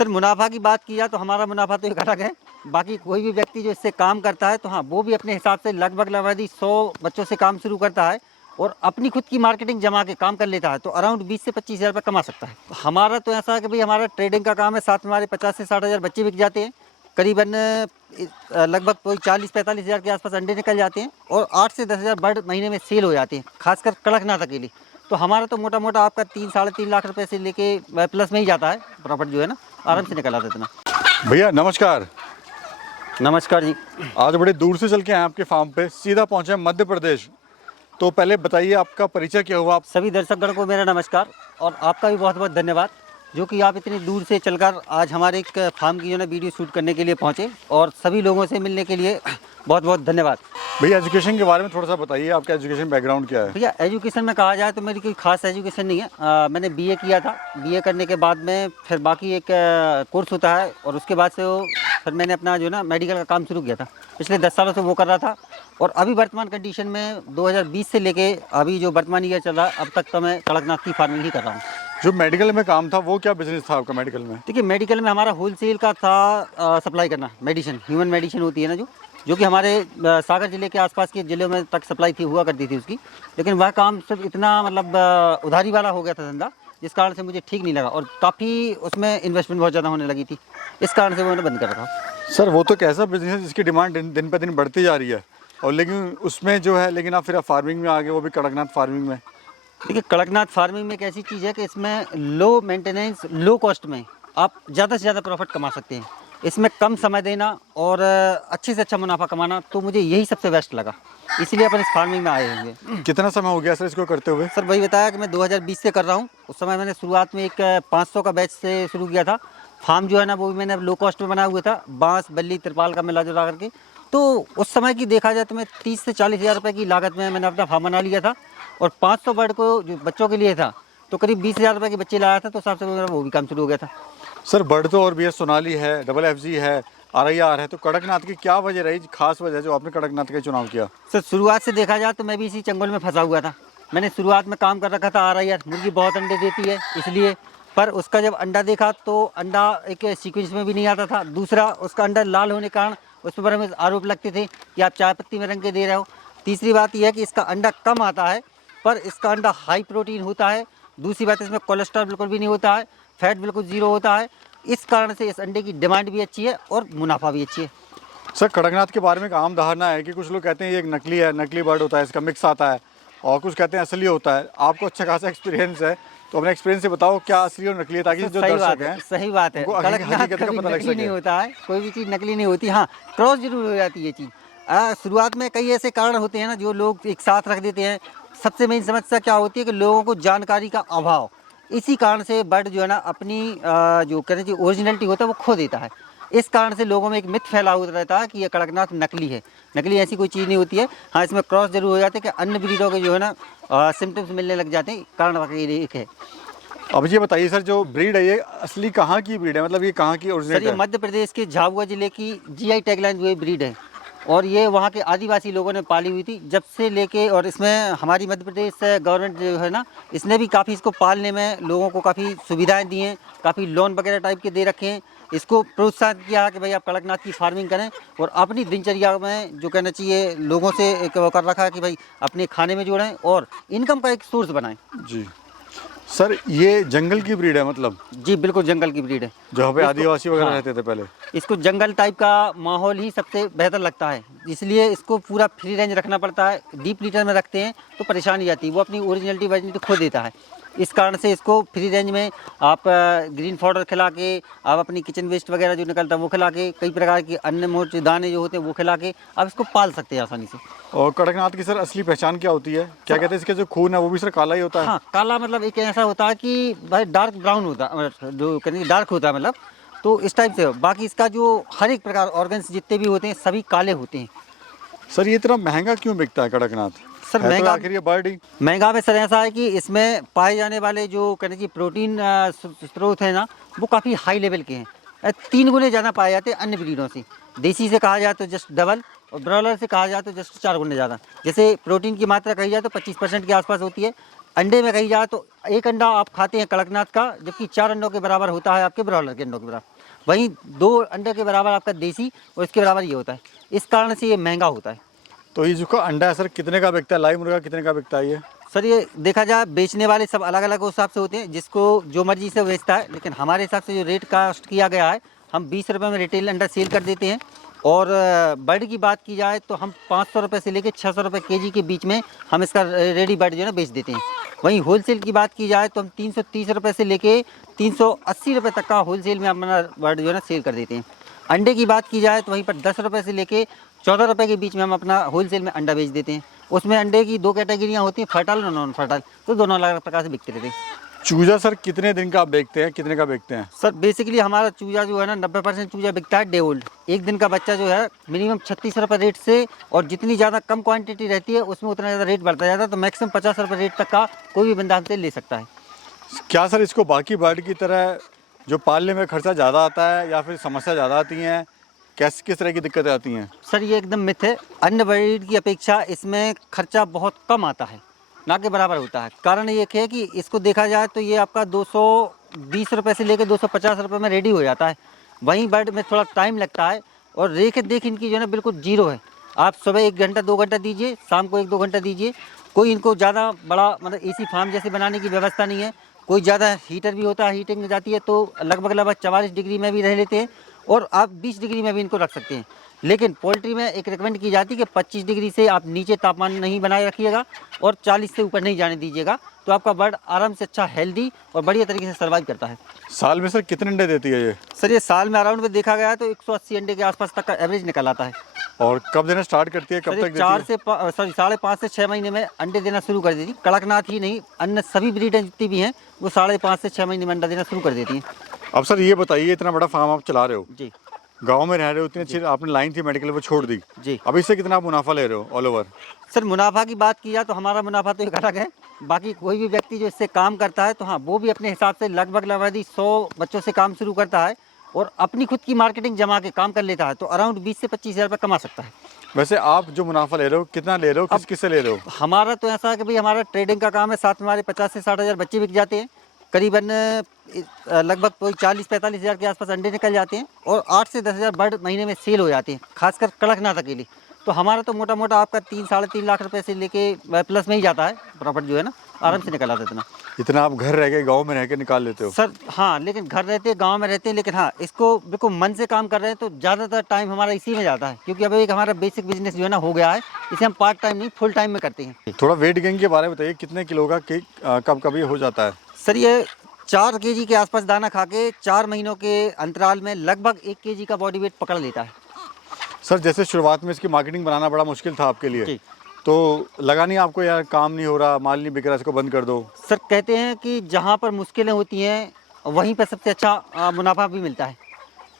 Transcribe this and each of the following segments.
Sir मुनाफा की बात की जाए तो हमारा मुनाफा तो एक अलग है। बाकी कोई भी व्यक्ति जो इससे काम करता है तो हाँ, वो भी अपने हिसाब से लगभग 100 बच्चों से काम शुरू करता है और अपनी खुद की मार्केटिंग जमा के काम कर लेता है तो अराउंड 20 से 25 हज़ार रुपये कमा सकता है। हमारा तो ऐसा है कि भाई हमारा ट्रेडिंग का काम है, साथ में हमारे 50 से 60 हज़ार बच्चे बिक जाते हैं। करीबन लगभग कोई 40-45 हज़ार के आसपास अंडे निकल जाते हैं और 8 से 10 हज़ार बर्ड महीने में सेल हो जाते हैं, खासकर कड़कनाथ अकेले। तो हमारा तो मोटा मोटा आपका 3-3.5 लाख रुपए से लेके प्लस में ही जाता है, प्रॉफिट जो है ना आराम से निकल आता है इतना। भैया नमस्कार। नमस्कार जी। आज बड़े दूर से चल के आए आपके फार्म पे, सीधा पहुंचे मध्य प्रदेश। तो पहले बताइए आपका परिचय क्या हुआ। आप सभी दर्शकगण को मेरा नमस्कार और आपका भी बहुत बहुत धन्यवाद जो कि आप इतनी दूर से चलकर आज हमारे एक फार्म की जो है वीडियो शूट करने के लिए पहुँचे और सभी लोगों से मिलने के लिए बहुत बहुत धन्यवाद। भैया एजुकेशन के बारे में थोड़ा सा बताइए, आपका एजुकेशन बैकग्राउंड क्या है। भैया एजुकेशन में कहा जाए तो मेरी कोई खास एजुकेशन नहीं है। मैंने बीए किया था, बीए करने के बाद में फिर बाकी एक कोर्स होता है और उसके बाद से फिर मैंने अपना जो ना मेडिकल का काम शुरू किया था। पिछले 10 सालों से वो कर रहा था और अभी वर्तमान कंडीशन में 2020 से लेके अभी जो वर्तमान ईयर चल रहा है अब तक तो मैं कड़कनाथ की फार्मिंग ही कर रहा हूँ। जो मेडिकल में काम था वो क्या बिजनेस था आपका मेडिकल में। देखिए मेडिकल में हमारा होलसेल का था, सप्लाई करना मेडिसिन, ह्यूमन मेडिसिन होती है ना जो कि हमारे सागर ज़िले के आसपास के ज़िलों में तक सप्लाई थी हुआ करती थी उसकी। लेकिन वह काम सिर्फ इतना मतलब उधारी वाला हो गया था धंधा, जिस कारण से मुझे ठीक नहीं लगा और काफ़ी उसमें इन्वेस्टमेंट बहुत ज़्यादा होने लगी थी, इस कारण से मैंने बंद कर रखा। सर वो तो कैसा बिजनेस है जिसकी डिमांड दिन पे दिन बढ़ती जा रही है और लेकिन उसमें जो है, लेकिन आप फिर फार्मिंग में आ गए, वो भी कड़कनाथ फार्मिंग में। देखिए कड़कनाथ फार्मिंग में एक ऐसी चीज़ है कि इसमें लो मेंटेनेंस लो कॉस्ट में आप ज़्यादा से ज़्यादा प्रॉफिट कमा सकते हैं। इसमें कम समय देना और अच्छे से अच्छा मुनाफा कमाना, तो मुझे यही सबसे बेस्ट लगा, इसलिए अपन इस फार्मिंग में आए होंगे। कितना समय हो गया सर इसको करते हुए। सर वही बताया कि मैं 2020 से कर रहा हूँ। उस समय मैंने शुरुआत में एक 500 का बैच से शुरू किया था। फार्म जो है ना वो भी मैंने लो कॉस्ट में बनाया हुआ था, बांस बल्ली तिरपाल का मिला जुला करके। तो उस समय की देखा जाए तो मैं 30 से 40 हज़ार रुपये की लागत में मैंने अपना फार्म बना लिया था और 500 बर्ड को जो बच्चों के लिए था तो करीब 20 हज़ार रुपये के बच्चे लाया था, तो सबसे मेरा वो भी काम शुरू हो गया था। सर बर्ड तो और भी है, सोनाली है, डबल FG है, RIR है, तो कड़कनाथ की क्या वजह रही, खास वजह जो आपने कड़कनाथ का चुनाव किया। सर शुरुआत से देखा जाए तो मैं भी इसी चंगुल में फंसा हुआ था। मैंने शुरुआत में काम कर रखा था RIR, मुर्गी बहुत अंडे देती है इसलिए, पर उसका जब अंडा देखा तो अंडा एक सीक्वेंस में भी नहीं आता था। दूसरा उसका अंडा लाल होने के कारण उस पर हमें आरोप लगते थे कि आप चाय पत्ती में रंग के दे रहे हो। तीसरी बात यह है कि इसका अंडा कम आता है पर इसका अंडा हाई प्रोटीन होता है। दूसरी बात इसमें कोलेस्ट्रॉल बिल्कुल भी नहीं होता है, फैट बिल्कुल ज़ीरो होता है। इस कारण से इस अंडे की डिमांड भी अच्छी है और मुनाफा भी अच्छी है। सर कड़कनाथ के बारे में एक आम धारणा है कि कुछ लोग कहते हैं ये एक नकली है, नकली बर्ड होता है, इसका मिक्स आता है, और कुछ कहते हैं असली होता है। आपको अच्छा खासा एक्सपीरियंस है तो अपने एक्सपीरियंस से बताओ क्या असली और नकली है, ताकि जो दर्शक हैं सही बात है, उनको कड़कनाथ हकीकत का कभी पता लग नकली नहीं सके। होता है, कोई भी चीज़ नकली नहीं होती। हाँ क्रॉस जरूर हो जाती है ये चीज़। शुरुआत में कई ऐसे कारण होते हैं ना जो लोग एक साथ रख देते हैं। सबसे मेन समस्या क्या होती है कि लोगों को जानकारी का अभाव, इसी कारण से बर्ड जो है ना अपनी जो कहते हैं ओरिजिनलिटी होता है वो खो देता है। इस कारण से लोगों में एक मिथ फैला हुआ रहता है कि ये कड़कनाथ नकली है। नकली ऐसी कोई चीज़ नहीं होती है। हाँ इसमें क्रॉस जरूर हो जाते हैं कि अन्य ब्रीडों के जो है ना सिम्टम्स मिलने लग जाते हैं, कारण वाकई एक है। अब ये बताइए सर, जो ब्रीड है ये असली कहाँ की ब्रीड है, मतलब ये कहाँ की सर ओरिजिनल ये है। मध्य प्रदेश के झाबुआ जिले की GI टैगलाइन हुई ब्रीड है और ये वहाँ के आदिवासी लोगों ने पाली हुई थी जब से लेके, और इसमें हमारी मध्य प्रदेश गवर्नमेंट जो है ना इसने भी काफ़ी इसको पालने में लोगों को काफ़ी सुविधाएं दी हैं, काफ़ी लोन वगैरह टाइप के दे रखे हैं। इसको प्रोत्साहित किया कि भाई आप कड़कनाथ की फार्मिंग करें और अपनी दिनचर्या में जो कहना चाहिए लोगों से एक वो कर रखा है कि भाई अपने खाने में जोड़ें और इनकम का एक सोर्स बनाएं। जी सर, ये जंगल की ब्रीड है मतलब। जी बिल्कुल जंगल की ब्रीड है, जहाँ पे आदिवासी वगैरह हाँ, रहते थे पहले। इसको जंगल टाइप का माहौल ही सबसे बेहतर लगता है, इसलिए इसको पूरा फ्री रेंज रखना पड़ता है। डीप लीटर में रखते हैं तो परेशानी आती है, वो अपनी ओरिजिनलिटी वैलिडिटी खो देता है। इस कारण से इसको फ्री रेंज में आप ग्रीन पाउडर खिला के, आप अपनी किचन वेस्ट वगैरह जो निकलता है वो खिला के, कई प्रकार के अन्य मोट दाने जो होते हैं वो खिला के आप इसको पाल सकते हैं आसानी से। और कड़कनाथ की सर असली पहचान क्या होती है, क्या कहते हैं इसके जो खून है वो भी सर काला ही होता है। हाँ काला मतलब एक ऐसा होता है कि भाई डार्क ब्राउन होता है, जो कहते डार्क होता है मतलब, तो इस टाइप से। बाकी इसका जो हर एक प्रकार ऑर्गन्स जितने भी होते हैं सभी काले होते हैं। सर ये इतना महंगा क्यों बिकता है कड़कनाथ। सर है तो महंगा, आखिर ये बर्ड ही। महंगा में सर ऐसा है कि इसमें पाए जाने वाले जो कहते हैं प्रोटीन स्रोत है ना वो काफ़ी हाई लेवल के हैं। 3 गुने ज़्यादा पाए जाते हैं अन्य ब्रीडों से। देसी से कहा जाए तो जस्ट डबल और ब्रॉयलर से कहा जाए तो जस्ट 4 गुने ज़्यादा। जैसे प्रोटीन की मात्रा कही जाए तो 25% के आसपास होती है, अंडे में कही जाए तो एक अंडा आप खाते हैं कड़कनाथ का, जबकि 4 अंडों के बराबर होता है आपके ब्रॉयलर के अंडों के बराबर। वहीं 2 अंडे के बराबर आपका देसी और इसके बराबर ये होता है। इस कारण से ये महंगा होता है। तो ये जो का अंडा है सर कितने का बिकता है, लाइव मुर्गा कितने का बिकता है ये? सर ये देखा जाए बेचने वाले सब अलग अलग हिसाब से होते हैं, जिसको जो मर्जी से बेचता है, लेकिन हमारे हिसाब से जो रेट कास्ट किया गया है, हम 20 रुपये में रिटेल अंडा सेल कर देते हैं। और बर्ड की बात की जाए तो हम 500 रुपये से लेकर 600 रुपये केजी के बीच में हम इसका रेडी बर्ड जो है ना बेच देते हैं। वहीं होलसेल की बात की जाए तो हम 330 रुपये से लेके 380 रुपये तक का होलसेल में अपना बर्ड जो है ना सेल कर देते हैं। अंडे की बात की जाए तो वहीं पर 10 रुपये से लेके 14 रुपये के बीच में हम अपना होलसेल में अंडा बेच देते हैं। उसमें अंडे की 2 कैटेगरियाँ होती हैं, फर्टाइल और नॉन फर्टाइल, तो दोनों अलग अलग प्रकार से बिकते रहते हैं। चूजा सर कितने दिन का आप बेचते हैं, कितने का बेचते हैं? सर बेसिकली हमारा चूजा जो है ना 90% चूजा बिकता है डे ओल्ड। एक दिन का बच्चा जो है मिनिमम 36 रुपये रेट से, और जितनी ज़्यादा कम क्वांटिटी रहती है उसमें उतना ज़्यादा रेट बढ़ता जाता है। तो मैक्सिमम 50 रुपये रेट तक का कोई भी बंदा हमसे ले सकता है। क्या सर इसको बाकी बर्ड की तरह जो पालने में खर्चा ज़्यादा आता है या फिर समस्या ज़्यादा आती हैं, किस तरह की दिक्कतें आती हैं? सर ये एकदम मिथ है। अन्य ब्रीड की अपेक्षा इसमें खर्चा बहुत कम आता है, ना के बराबर होता है। कारण ये है कि इसको देखा जाए तो ये आपका 220 रुपये से लेकर 250 रुपये में रेडी हो जाता है। वहीं बर्ड में थोड़ा टाइम लगता है, और देख इनकी जो है ना बिल्कुल जीरो है। आप सुबह 1 घंटा 2 घंटा दीजिए, शाम को 1-2 घंटा दीजिए। कोई इनको ज़्यादा बड़ा मतलब एसी फार्म जैसे बनाने की व्यवस्था नहीं है। कोई ज़्यादा हीटर भी होता है, हीटिंग में जाती है तो लगभग 44 डिग्री में भी रह लेते हैं, और आप 20 डिग्री में भी इनको रख सकते हैं। लेकिन पोल्ट्री में एक रिकमेंड की जाती है कि 25 डिग्री से आप नीचे तापमान नहीं बनाए रखिएगा, और 40 से ऊपर नहीं जाने दीजिएगा, तो आपका बर्ड आराम से अच्छा हेल्दी और बढ़िया तरीके से सर्वाइव करता है। साल में सर कितने अंडे देती है ये? सर ये साल में अराउंड में देखा गया है तो 180 अंडे के आसपास तक का एवरेज निकल आता है। और कब देना स्टार्ट करती है, कब तक देती है? 5.5 से 6 महीने में अंडे देना शुरू कर देती। कड़कनाथ ही नहीं, अन्य सभी ब्रीडें जितनी भी हैं वो 5.5 से 6 महीने में अंडा देना शुरू कर देती हैं। अब सर ये बताइए, इतना बड़ा फार्म आप चला रहे हो, जी गांव में रह रहे हो, इतनी अच्छी आपने लाइन थी मेडिकल वो छोड़ दी जी। अब इससे कितना आप मुनाफा ले रहे हो ऑल ओवर? सर मुनाफा की बात की जाए तो हमारा मुनाफा तो एक अलग है। बाकी कोई भी व्यक्ति जो इससे काम करता है तो हाँ, वो भी अपने हिसाब से लगभग 100 बच्चों से काम शुरू करता है, और अपनी खुद की मार्केटिंग जमा के काम कर लेता है, तो अराउंड 20 से 25 हज़ार रुपये कमा सकता है। वैसे आप जो मुनाफा ले रहे हो कितना ले रहे हो, किस से ले रहे हो? हमारा तो ऐसा है कि भाई हमारा ट्रेडिंग का काम है, साथ में हमारे 50 से 60 हज़ार बच्चे बिक जाते हैं। करीबन लगभग कोई 40-45 हज़ार के आसपास अंडे निकल जाते हैं, और 8 से 10 हज़ार बर्ड महीने में सेल हो जाते हैं, खासकर कड़कनाथ अकेले। तो हमारा तो मोटा मोटा आपका 3-3.5 लाख रुपए से लेके प्लस में ही जाता है, प्रॉफिट जो है ना आराम से निकल आता है इतना। इतना आप घर रह के गाँव में रह के निकाल लेते हो? सर हाँ, लेकिन घर रहते गांव में रहते हैं, लेकिन हाँ इसको बिल्कुल मन से काम कर रहे हैं तो ज़्यादातर टाइम हमारा इसी में जाता है, क्योंकि अब एक हमारा बेसिक बिजनेस जो है ना हो गया है। इसे हम पार्ट टाइम नहीं फुल टाइम में करते हैं। थोड़ा वेट गेन के बारे में बताइए, कितने किलो का केक कब कभी हो जाता है? सर ये 4 केजी के आसपास दाना खा के 4 महीनों के अंतराल में लगभग 1 केजी का बॉडी वेट पकड़ लेता है। सर जैसे शुरुआत में इसकी मार्केटिंग बनाना बड़ा मुश्किल था आपके लिए, जी। तो लगा नहीं आपको यार काम नहीं हो रहा, माल नहीं बिक रहा, इसको बंद कर दो? सर कहते हैं कि जहाँ पर मुश्किलें होती हैं वहीं पर सबसे अच्छा मुनाफा भी मिलता है।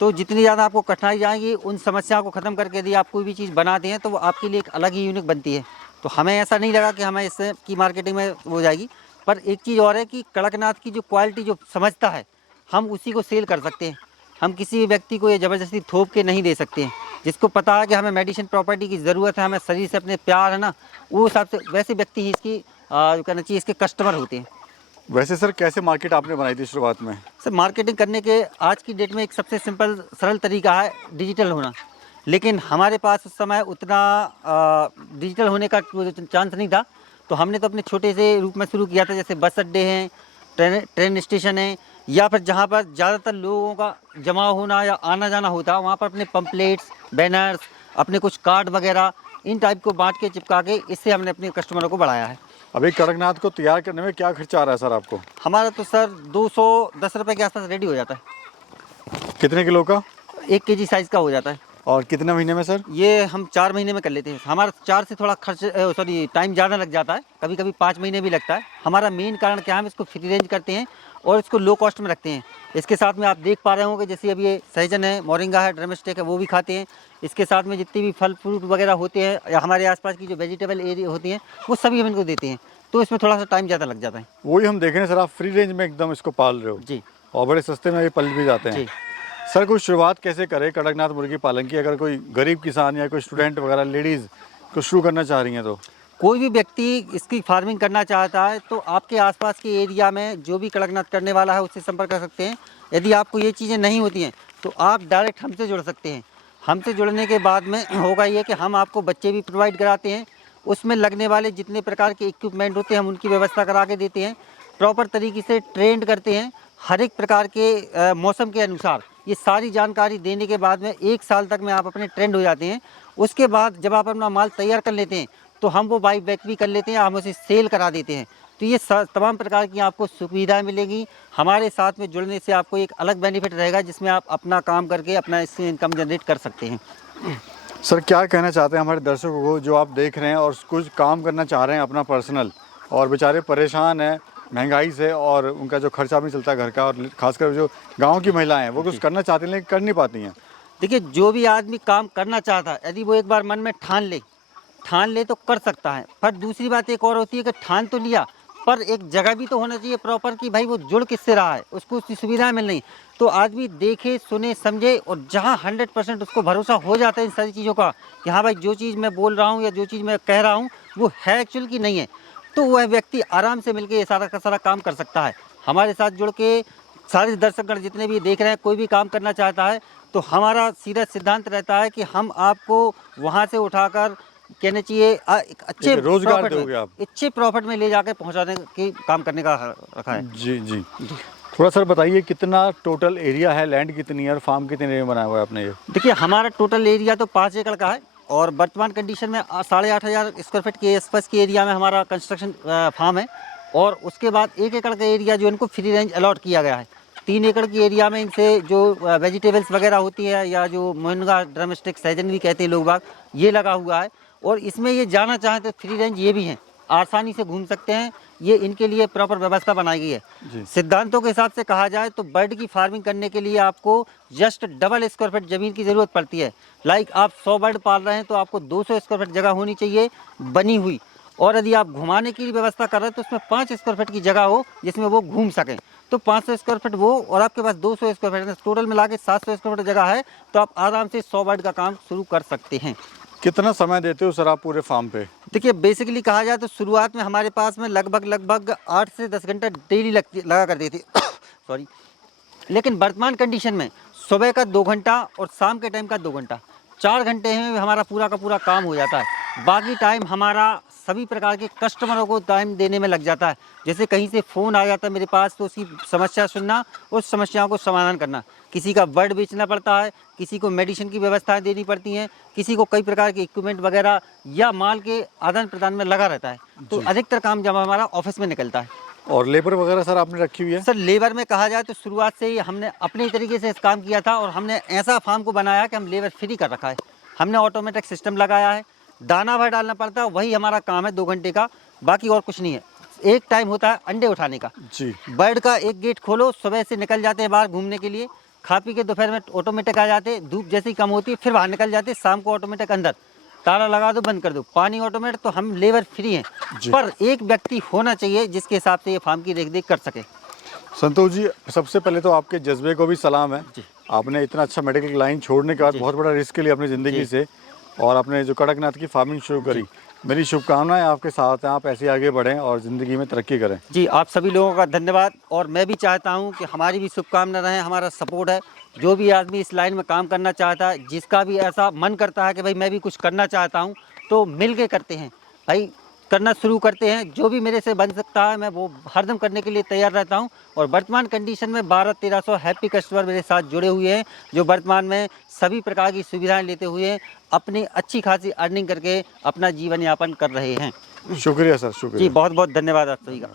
तो जितनी ज़्यादा आपको कठिनाई जाएगी, उन समस्याओं को ख़त्म करके यदि आप कोई भी चीज़ बनाते हैं तो वो आपके लिए एक अलग ही यूनिक बनती है। तो हमें ऐसा नहीं लगा कि हमें इससे की मार्केटिंग में हो जाएगी। पर एक चीज़ और है कि कड़कनाथ की जो क्वालिटी जो समझता है, हम उसी को सेल कर सकते हैं। हम किसी भी व्यक्ति को ये ज़बरदस्ती थोप के नहीं दे सकते हैं। जिसको पता है कि हमें मेडिसिन प्रॉपर्टी की ज़रूरत है, हमें शरीर से अपने प्यार है ना, वो हिसाब से वैसे व्यक्ति ही इसकी जो कहना चाहिए इसके कस्टमर होते हैं। वैसे सर कैसे मार्केट आपने बनाई थी शुरुआत में? सर मार्केटिंग करने के आज की डेट में एक सबसे सिंपल सरल तरीका है डिजिटल होना, लेकिन हमारे पास उस समय उतना डिजिटल होने का चांस नहीं था। तो हमने तो अपने छोटे से रूप में शुरू किया था, जैसे बस अड्डे हैं, ट्रेन स्टेशन है, या फिर जहाँ पर ज़्यादातर लोगों का जमा होना या आना जाना होता वहाँ पर अपने पम्पलेट्स, बैनर्स, अपने कुछ कार्ड वगैरह इन टाइप को बांट के चिपका के इससे हमने अपने कस्टमरों को बढ़ाया है। अभी कड़कनाथ को तैयार करने में क्या खर्चा आ रहा है सर आपको? हमारा तो सर 210 रुपये के आसपास रेडी हो जाता है। कितने किलो का? 1 केजी साइज़ का हो जाता है। और कितने महीने में सर? ये हम 4 महीने में कर लेते हैं। हमारा 4 से थोड़ा टाइम ज़्यादा लग जाता है, कभी कभी 5 महीने भी लगता है। हमारा मेन कारण क्या है, हम इसको फ्री रेंज करते हैं और इसको लो कॉस्ट में रखते हैं। इसके साथ में आप देख पा रहे होंगे जैसे अभी ये सहजन है, मोरिंगा है, ड्रमस्टिक है, वो भी खाते हैं। इसके साथ में जितनी भी फल फ्रूट वगैरह होते हैं या हमारे आसपास की जो वेजिटेबल एरिया होती हैं वो सभी हम इनको देते हैं। तो इसमें थोड़ा सा टाइम ज़्यादा लग जाता है। वही हम देख रहे हैं सर, आप फ्री रेंज में एकदम इसको पाल रहे हो जी, और बड़े सस्ते में ये पल भी जाते हैं जी। सर। कोई शुरुआत कैसे करे कड़कनाथ मुर्गी पालन की, अगर कोई गरीब किसान या कोई स्टूडेंट वगैरह लेडीज़ को शुरू करना चाह रही हैं तो? कोई भी व्यक्ति इसकी फार्मिंग करना चाहता है तो आपके आसपास के एरिया में जो भी कड़कनाथ करने वाला है उससे संपर्क कर सकते हैं। यदि आपको ये चीज़ें नहीं होती हैं तो आप डायरेक्ट हमसे जुड़ सकते हैं। हमसे जुड़ने के बाद में होगा ये कि हम आपको बच्चे भी प्रोवाइड कराते हैं, उसमें लगने वाले जितने प्रकार के इक्विपमेंट होते हैं हम उनकी व्यवस्था करा के देते हैं, प्रॉपर तरीके से ट्रेंड करते हैं हर एक प्रकार के मौसम के अनुसार। ये सारी जानकारी देने के बाद में 1 साल तक में आप अपने ट्रेंड हो जाते हैं। उसके बाद जब आप अपना माल तैयार कर लेते हैं तो हम वो बाई बैक भी कर लेते हैं, हम उसे सेल करा देते हैं। तो ये तमाम प्रकार की आपको सुविधाएं मिलेगी। हमारे साथ में जुड़ने से आपको एक अलग बेनिफिट रहेगा जिसमें आप अपना काम करके अपना इससे इनकम जनरेट कर सकते हैं। सर क्या कहना चाहते हैं हमारे दर्शकों को जो आप देख रहे हैं और कुछ काम करना चाह रहे हैं अपना पर्सनल, और बेचारे परेशान हैं महंगाई से और उनका जो खर्चा भी चलता है घर का, और खासकर जो गांव की महिलाएं हैं वो कुछ करना चाहती हैं लेकिन कर नहीं पाती हैं। देखिए, जो भी आदमी काम करना चाहता है यदि वो एक बार मन में ठान ले तो कर सकता है। पर दूसरी बात एक और होती है कि ठान तो लिया पर एक जगह भी तो होना चाहिए प्रॉपर कि भाई वो जुड़ किससे रहा है, उसको उसकी सुविधाएं मिल रही। तो आदमी देखे सुने समझे और जहां 100% उसको भरोसा हो जाता है इन सारी चीज़ों का कि हाँ भाई जो चीज़ मैं बोल रहा हूँ या जो चीज़ मैं कह रहा हूँ वो है एक्चुअल की नहीं है, तो वह व्यक्ति आराम से मिलकर ये सारा का सारा काम कर सकता है। हमारे साथ जुड़ के सारे दर्शकगण जितने भी देख रहे हैं, कोई भी काम करना चाहता है तो हमारा सीधा सिद्धांत रहता है कि हम आपको वहाँ से उठाकर कहना चाहिए एक अच्छे रोजगार प्रॉफिट दोगे में, आप। अच्छे प्रॉफिट में ले जाकर पहुँचाने के काम करने का रखा है। जी जी, थोड़ा सर बताइए कितना टोटल एरिया है, लैंड कितनी है और फार्म कितने एरिया में बनाया हुआ है आपने ये? देखिए, हमारा टोटल एरिया तो 5 एकड़ का है और वर्तमान कंडीशन में 8,500 स्क्वायर फीट के आसपास के एरिया में हमारा कंस्ट्रक्शन फार्म है। और उसके बाद 1 एकड़ का एरिया जो इनको फ्री रेंज अलॉट किया गया है। 3 एकड़ की एरिया में इनसे जो वेजिटेबल्स वगैरह होती है या जो मुनगा, ड्रमस्टिक, सहजन भी कहते हैं लोग बाग, ये लगा हुआ है। और इसमें ये जाना चाहें तो फ्री रेंज ये भी हैं, आसानी से घूम सकते हैं। ये इनके लिए प्रॉपर व्यवस्था बनाई गई है। सिद्धांतों के हिसाब से कहा जाए तो बर्ड की फार्मिंग करने के लिए आपको जस्ट डबल स्क्वायर फीट ज़मीन की ज़रूरत पड़ती है। लाइक आप 100 बर्ड पाल रहे हैं तो आपको 200 स्क्वायर फीट जगह होनी चाहिए बनी हुई। और यदि आप घुमाने की व्यवस्था कर रहे हैं तो उसमें 5 स्क्वायर फीट की जगह हो जिसमें वो घूम सकें। तो 500 स्क्वायर फीट वो और आपके पास 200 स्क्वायर फीट, टोटल मिला के 700 स्क्वायर फीट जगह है, तो आप आराम से 100 बर्ड का काम शुरू कर सकते हैं। कितना समय देते हो सर आप पूरे फार्म पे? देखिए, बेसिकली कहा जाए तो शुरुआत में हमारे पास में लगभग 8 से 10 घंटा डेली लगा करती थी सॉरी। लेकिन वर्तमान कंडीशन में सुबह का 2 घंटा और शाम के टाइम का 2 घंटा, 4 घंटे में हमारा पूरा का पूरा काम हो जाता है। बाकी टाइम हमारा सभी प्रकार के कस्टमरों को टाइम देने में लग जाता है। जैसे कहीं से फ़ोन आ जाता है मेरे पास तो उसकी समस्या सुनना, उस समस्याओं को समाधान करना। किसी का बर्ड बेचना पड़ता है, किसी को मेडिसिन की व्यवस्थाएं देनी पड़ती हैं, किसी को कई प्रकार के इक्विपमेंट वगैरह या माल के आदान प्रदान में लगा रहता है। तो अधिकतर काम जब हमारा ऑफिस में निकलता है। और लेबर वगैरह सर आपने रखी हुई है? सर, लेबर में कहा जाए तो शुरुआत से ही हमने अपने तरीके से इस काम किया था और हमने ऐसा फार्म को बनाया कि हम लेबर फ्री कर रखा है। हमने ऑटोमेटिक सिस्टम लगाया है, दाना भर डालना पड़ता है, वही हमारा काम है 2 घंटे का, बाकी और कुछ नहीं है। एक टाइम होता है अंडे उठाने का जी। बर्ड का, एक गेट खोलो, सुबह से निकल जाते हैं बाहर घूमने के लिए, खा पी के दोपहर में ऑटोमेटिक आ जाते, धूप जैसी कम होती है फिर बाहर निकल जाते, शाम को ऑटोमेटिक अंदर, ताला लगा दो बंद कर दो, पानी ऑटोमेटिक। तो हम लेबर फ्री हैं, पर एक व्यक्ति होना चाहिए जिसके हिसाब से ये फार्म की देखरेख कर सके। संतोष जी, सबसे पहले तो आपके जज्बे को भी सलाम है। आपने इतना अच्छा मेडिकल लाइन छोड़ने के बाद बहुत बड़ा रिस्क लिया अपनी ज़िंदगी से और आपने जो कड़कनाथ की फार्मिंग शुरू करी। मेरी शुभकामनाएं आपके साथ हैं, आप ऐसे आगे बढ़ें और ज़िंदगी में तरक्की करें। जी, आप सभी लोगों का धन्यवाद। और मैं भी चाहता हूं कि हमारी भी शुभकामना रहे, हमारा सपोर्ट है। जो भी आदमी इस लाइन में काम करना चाहता है, जिसका भी ऐसा मन करता है कि भाई मैं भी कुछ करना चाहता हूं, तो मिल के करते हैं भाई, करना शुरू करते हैं। जो भी मेरे से बन सकता है मैं वो हरदम करने के लिए तैयार रहता हूं। और वर्तमान कंडीशन में 1200-1300 हैप्पी कस्टमर मेरे साथ जुड़े हुए हैं, जो वर्तमान में सभी प्रकार की सुविधाएं लेते हुए अपनी अच्छी खासी अर्निंग करके अपना जीवन यापन कर रहे हैं। शुक्रिया सर, शुक्रिया जी, बहुत बहुत धन्यवाद आप सभी का।